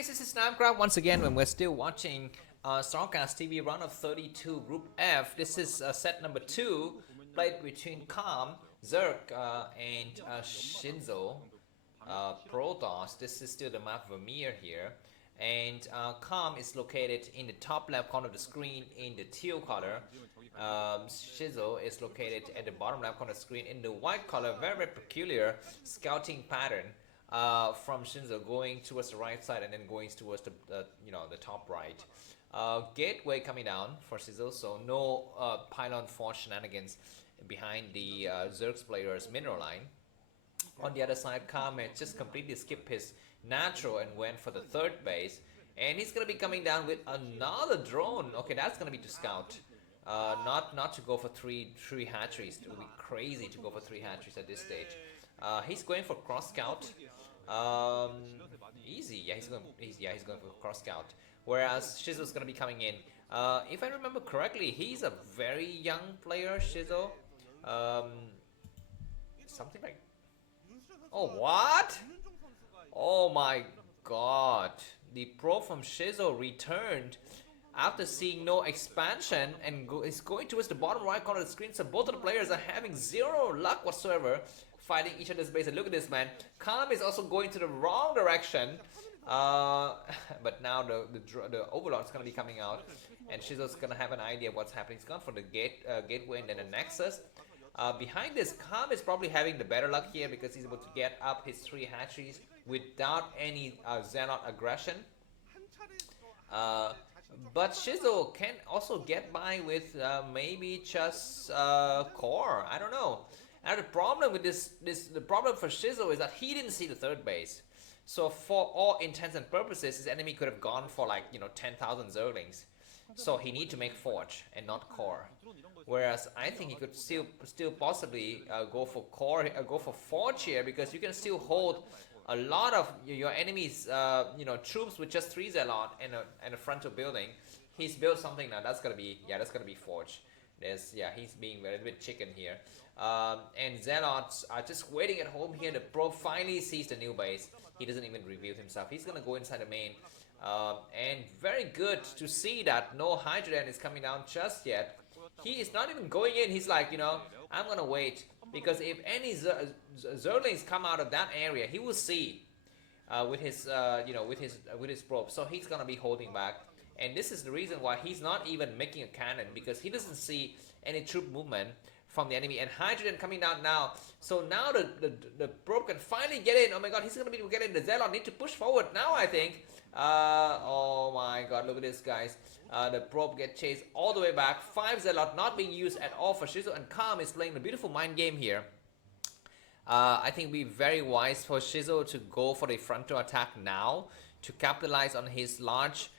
guys, this is Starcraft once again when we're still watching StarcastTV Round of 32 Group F. This is set number 2, played between Calm, Zerk, and Shinzo Protoss. This is still the map Vermeer here. And Calm is located in the top left corner of the screen in the teal color. Shizo is located at the bottom left corner of the screen in the white color. Very, very peculiar scouting pattern. From Shinzo going towards the right side and then going towards the the top right. Gateway coming down for Shinzo, so no pylon force shenanigans behind the Zerg's player's mineral line. On the other side, Kame just completely skipped his natural and went for the third base, and he's gonna be coming down with another drone. Okay, that's gonna be to scout. Not to go for three hatcheries. It would be crazy to go for 3 hatcheries at this stage. He's going for cross scout. Easy, yeah, he's going for cross scout. Whereas Shizo's gonna be coming in. If I remember correctly, he's a very young player, Shizo. Something like. Oh, what? Oh my God! The pro from Shizo returned after seeing no expansion and is going towards the bottom right corner of the screen. So both of the players are having 0 luck whatsoever fighting each other's base. And look at this, man. Calm is also going to the wrong direction. But now the Overlord's going to be coming out. And Shizo's going to have an idea of what's happening. He's gone for the gateway and then the Nexus. Behind this, Calm is probably having the better luck here because he's able to get up his 3 hatcheries without any Xehanort aggression. But Shizo can also get by with maybe just core. I don't know. Now the problem with the problem for Shizo is that he didn't see the third base. So for all intents and purposes, his enemy could have gone for like 10,000 Zerglings. So he need to make Forge and not core. Whereas I think he could still possibly go for core, go for Forge here, because you can still hold a lot of your enemy's troops with just 3 Zealot and a frontal building. He's built something now. That's gonna be Forge. He's being a little bit chicken here. And Zealots are just waiting at home here. The pro finally sees the new base. He doesn't even reveal himself. He's gonna go inside the main. And very good to see that no Hydrogen is coming down just yet. He is not even going in. He's like, I'm gonna wait, because if any Zerglings come out of that area, he will see with his probe. So he's gonna be holding back. And this is the reason why he's not even making a cannon, because he doesn't see any troop movement from the enemy. And Hydrogen coming down now. So now the probe can finally get in. Oh my God, he's gonna be able to get in. The Zealot need to push forward now, I think. Oh my God, look at this, guys. The probe get chased all the way back. 5 Zealot not being used at all for Shizo, and Calm is playing a beautiful mind game here. I think it'd be very wise for Shizo to go for the frontal attack now to capitalize on his large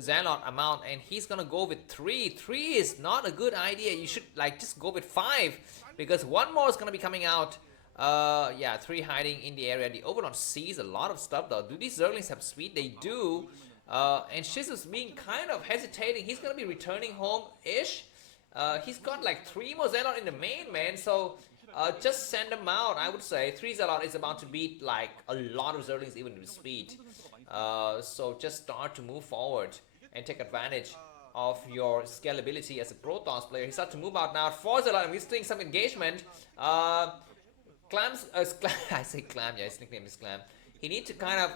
Zealot amount, and he's gonna go with 3. 3 is not a good idea. You should just go with 5, because 1 more is gonna be coming out. 3 hiding in the area. The Overlord sees a lot of stuff though. Do these Zerglings have speed? They do. And Shizo's being kind of hesitating. He's gonna be returning home-ish. He's got like 3 more Zealot in the main, man. So just send them out, I would say. 3 Zealot is about to beat like a lot of Zerglings even with speed. So just start to move forward and take advantage of your scalability as a Protoss player. He starts to move out now. 4 Zealot, and he's doing some engagement. I say Clam, yeah, his nickname is Clam. He needs to kind of,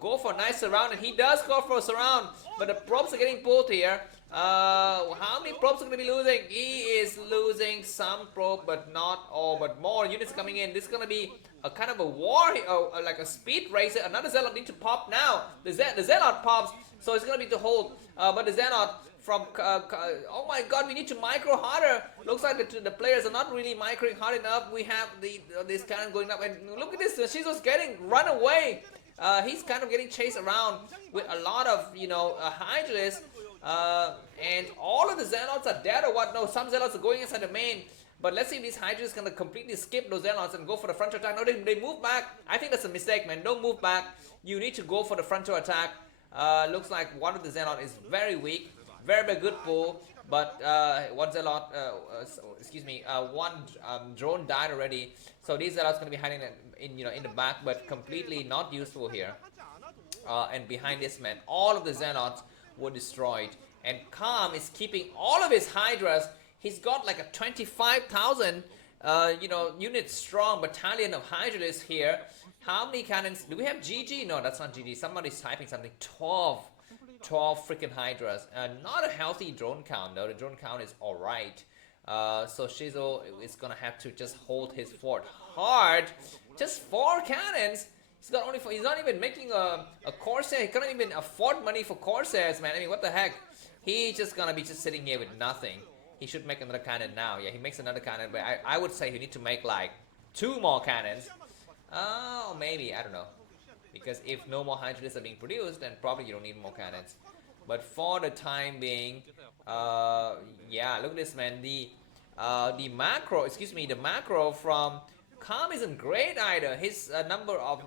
go for a nice surround, and he does go for a surround, but the probes are getting pulled here. How many probes are going to be losing? He is losing some probe, but not all, but more units coming in. This is going to be a kind of a war, like a speed racer. Another Zealot need to pop now. The Zealot pops, so it's going to be to hold, but the Zealot from, oh my God, we need to micro harder. Looks like the players are not really microing hard enough. We have this cannon going up, and look at this, Shizo's getting run away. He's kind of getting chased around with a lot of, Hydras, and all of the Zealots are dead or what? No, some Zealots are going inside the main. But let's see if these Hydras is going to completely skip those Zealots and go for the frontal attack. No, they move back. I think that's a mistake, man. Don't move back. You need to go for the frontal attack. Looks like one of the Zealot is very weak. Very, very good pull. But one Zealot, one drone died already. So these Zealots going to be hiding in the back, but completely not useful here. And behind this man, all of the Zealots were destroyed. And Calm is keeping all of his Hydras. He's got like a 25,000 unit strong battalion of Hydralists here. How many cannons? Do we have GG? No, that's not GG. Somebody's typing something. 12 freaking Hydras. Not a healthy drone count though. The drone count is alright. So Shizo is gonna have to just hold his fort hard. Just 4 cannons. He's got only 4. He's not even making a Corsair. He can't even afford money for Corsairs, man. I mean, what the heck? He's just gonna be just sitting here with nothing. He should make another cannon now. Yeah, he makes another cannon, but I would say you need to make like 2 more cannons. Oh, maybe, I don't know. Because if no more Hydralisks are being produced, then probably you don't need more cannons. But for the time being, yeah, look at this, man. The macro from Calm isn't great either. His number of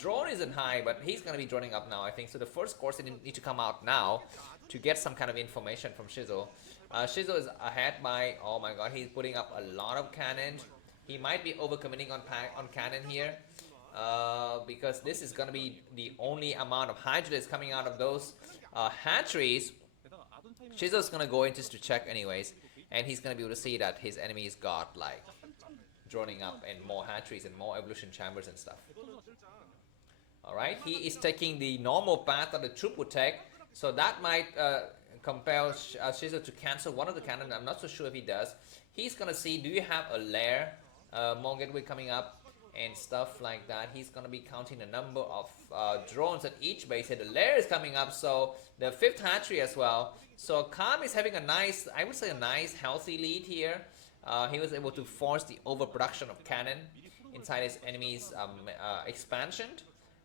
drone isn't high, but he's gonna be droning up now, I think. So the first course need to come out now to get some kind of information from Shizo. Shizo is ahead by, oh my god, he's putting up a lot of cannons. He might be overcommitting on cannon here, because this is gonna be the only amount of Hydralisks coming out of those hatcheries. Shizo's gonna go in just to check anyways, and he's gonna be able to see that his enemies got like droning up and more hatcheries and more evolution chambers and stuff. Alright, he is taking the normal path that the troop would take, so that might compel Shizo to cancel one of the cannons. I'm not so sure if he does. He's gonna see, do you have a lair, more gateway coming up and stuff like that. He's gonna be counting the number of drones at each base here. The lair is coming up, so the 5th hatchery as well. So Calm is having a nice, I would say a nice healthy lead here. He was able to force the overproduction of cannon inside his enemy's expansion.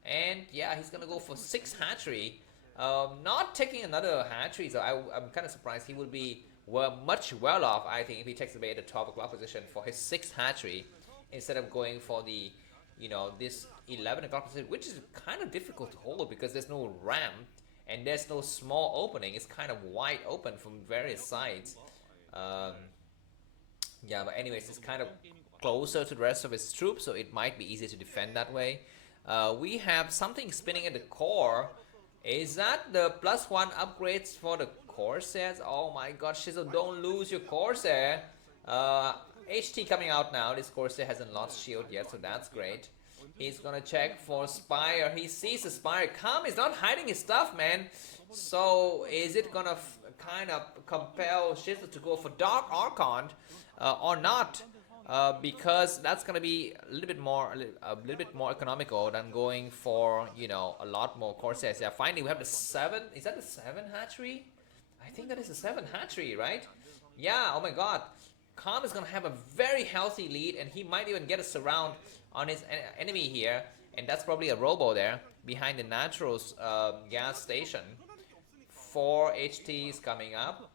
And yeah, he's gonna go for 6 hatchery. Not taking another hatchery, so I'm kind of surprised. He would be much well off, I think, if he takes the bait at the 12 o'clock position for his 6th hatchery instead of going for the, this 11 o'clock position, which is kind of difficult to hold because there's no ramp and there's no small opening. It's kind of wide open from various sides. Yeah, but anyways, it's kind of closer to the rest of his troops, so it might be easier to defend that way. We have something spinning at the core. Is that the +1 upgrades for the Corsairs? Oh my god, Shizo, don't lose your Corsair. HT coming out now. This Corsair hasn't lost shield yet, so that's great. He's gonna check for Spire. He sees the Spire. Calm is not hiding his stuff, man. So is it gonna kind of compel Shizo to go for Dark Archon or not? Because that's gonna be a little bit more economical than going for a lot more Corsairs. Yeah, finally we have the 7. Is that the 7 hatchery? I think that is the 7 hatchery, right? Yeah. Oh my god, Calm is gonna have a very healthy lead, and he might even get a surround on his enemy here, and that's probably a robo there behind the Naturals gas station. 4 HTs coming up.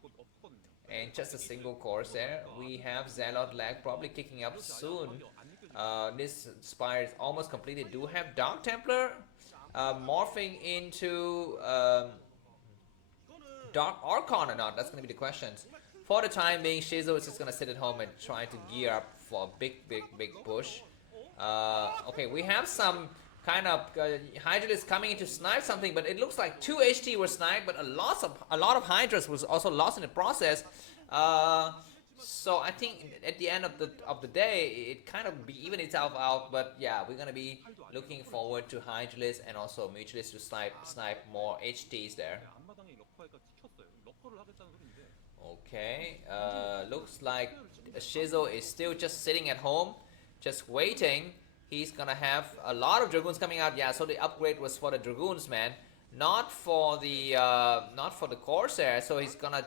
And just a single Corsair. We have Zealot lag probably kicking up soon. This Spire is almost completed. Do we have Dark Templar morphing into Dark Archon or not? That's going to be the questions. For the time being, Shizo is just going to sit at home and try to gear up for a big push. Okay, we have some kind of Hydralisk coming in to snipe something, but it looks like 2 HT were sniped, but a lot of Hydras was also lost in the process. So I think at the end of the day, it kind of even itself out. But yeah, we're gonna be looking forward to Hydralisk and also Mutualist to snipe more HTs there. Okay, looks like Shizo is still just sitting at home, just waiting. He's gonna have a lot of Dragoons coming out. Yeah, so the upgrade was for the Dragoons, man, not for the Corsair. So he's gonna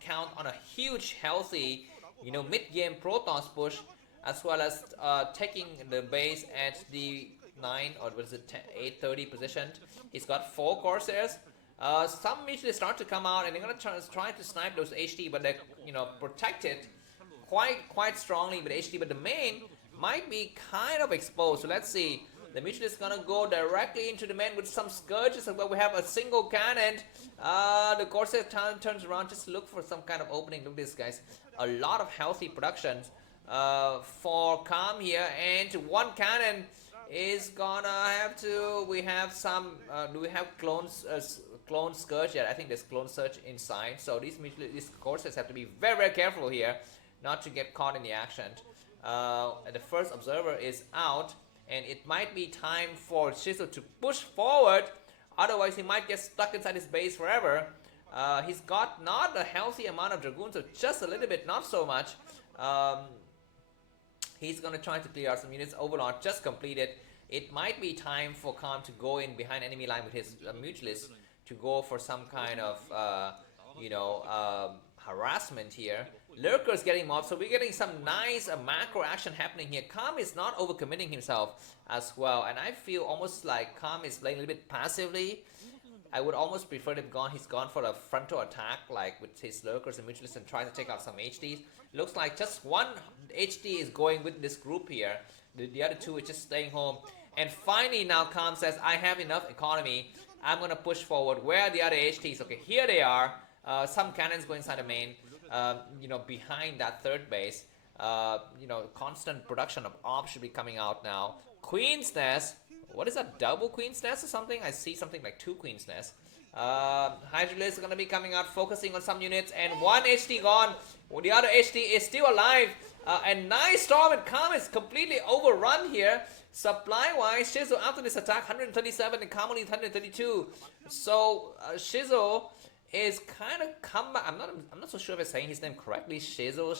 count on a huge, healthy, mid-game Protoss push, as well as taking the base at the 9 or was it 8:30 position. He's got 4 Corsairs. Some immediately start to come out, and they're gonna try to snipe those HT, but they're protected quite strongly with HT. But the main might be kind of exposed. So let's see. The Mutual is gonna go directly into the main with some Scourges, but we have a single cannon. The Corsair turns around, just look for some kind of opening. Look at this, guys. A lot of healthy productions for Calm here, and 1 cannon is gonna have to. We have some. Do we have clones? Clone Scourge yet? I think there's Clone Search inside. So these courses have to be very, very careful here, not to get caught in the action. The first observer is out, and it might be time for Shizo to push forward. Otherwise, he might get stuck inside his base forever. He's got not a healthy amount of Dragoons, so just a little bit, not so much. He's gonna try to clear out some units. Overlord just completed. It might be time for Calm to go in behind enemy line with his Mutualist to go for some kind of, harassment here. Lurker's getting mobbed, so we're getting some nice macro action happening here. Calm is not overcommitting himself as well, and I feel almost like Calm is playing a little bit passively. I would almost prefer him gone. He's gone for a frontal attack, like with his Lurkers and Mutualists, and trying to take out some HDs. Looks like just one HD is going with this group here. The other two is just staying home. And finally now Calm says, I have enough economy. I'm going to push forward. Where are the other HTs? Okay, here they are. Some cannons go inside the main, behind that third base. Constant production of ops should be coming out now. Queen's Nest. What is that? Double Queen's Nest or something? I see something like 2 Queen's Nest. Hydralisk is going to be coming out, focusing on some units. And 1 HD gone. The other HD is still alive. And nice Storm and Calm is completely overrun here. Supply-wise, Shizo after this attack, 137 and Calm only 132. So Shizo is kind of come back. I'm not so sure if I'm saying his name correctly. Shinza.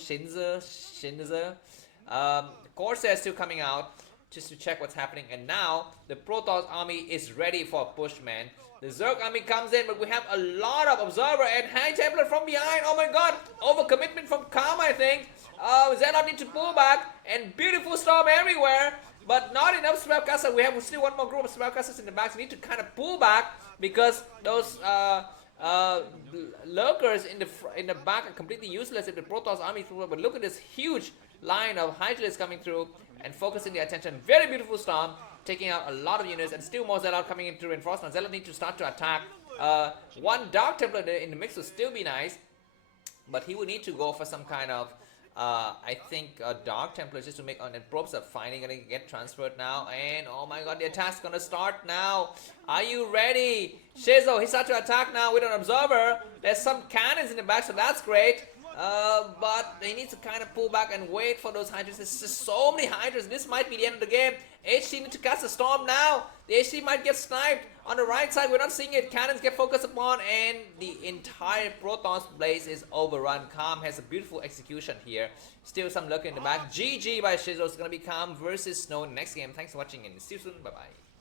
Corsair still coming out just to check what's happening. And now the Protoss army is ready for a push, man. The Zerg army comes in, but we have a lot of Observer and High Templar from behind. Oh my god, overcommitment from Calm, I think. Zelle need to pull back, and beautiful Storm everywhere. But not enough Spellcaster. We have still one more group of Spellcasters in the back. So we need to kind of pull back because those Lurkers in the back are completely useless if the Protoss army through. But look at this huge line of Hydralisk coming through and focusing the attention. Very beautiful Storm, taking out a lot of units, and still more Zelle coming in to reinforce. Now Zelle need to start to attack. One Dark Templar in the mix would still be nice, but he would need to go for some kind of I think Dark Templar just to make and probes are finally gonna get transferred now, and oh my god, the attack's gonna start now. Are you ready? Shizo, he starts to attack now with an Observer. There's some cannons in the back, so that's great. But he needs to kind of pull back and wait for those Hydras. There's just so many Hydras. This might be the end of the game. HC need to cast a Storm now. The HC might get sniped. On the right side, we're not seeing it. Cannons get focused upon, and the entire Protoss base is overrun. Calm has a beautiful execution here. Still some luck in the back. GG by Shizo. It's going to be Calm versus Snow in the next game. Thanks for watching, and see you soon. Bye-bye.